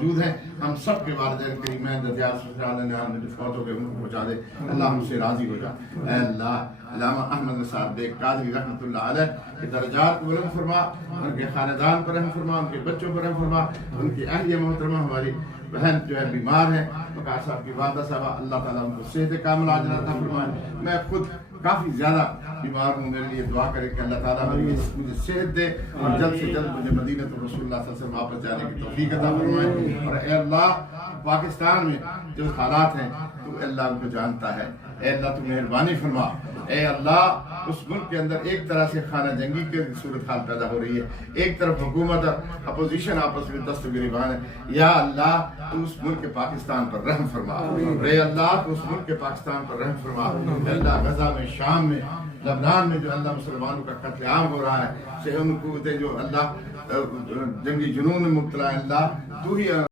موجود ہیں، ہم سب کے والدین کریمین ددیار سسرال نحال میں فوت ہو گئے ان کو پہنچا دے، اللہ ہم سے راضی ہو جا۔ اے اللہ علامہ احمد صاحب بیگ قادری رحمۃ اللہ علیہ کے درجات کو بلند فرما، ان کے خاندان پر رحم فرما، ان کے بچوں پر رحم فرما، ان کی اہلیہ محترمہ ہماری بہن جو ہے بیمار ہے وقار صاحب کی والدہ صاحبہ، اللہ تعالیٰ ان کو صحت کامل عاجلہ عطا فرمائے۔ میں خود کافی زیادہ بیمار ہوں، میرے لیے دعا کرے کہ اللہ تعالیٰ مجھے صحت دے اور جلد سے جلد مجھے مدینہ رسول اللہ صلی اللہ علیہ وسلم واپس جانے کی توفیق عطا فرمائے۔ اور اے اللہ پاکستان میں جو حالات ہیں تو اللہ ان کو جانتا ہے، اے اللہ تو مہربانی فرما۔ اے اللہ اس ملک کے اندر ایک طرح سے خانہ جنگی کی صورتحال پیدا ہو رہی ہے، ایک طرف حکومت اور اپوزیشن آپس میں دست و گریبان ہے، یا اللہ تو اس ملک پاکستان پر رحم فرما، اے اللہ تو اس ملک پاکستان پر رحم فرما۔ اے اللہ غزہ میں، شام میں، لبنان میں جو اللہ مسلمانوں کا قتل عام ہو رہا ہے، شہم قوتیں جو اللہ جنگی جنون میں مبتلا ہے، اللہ تو ہی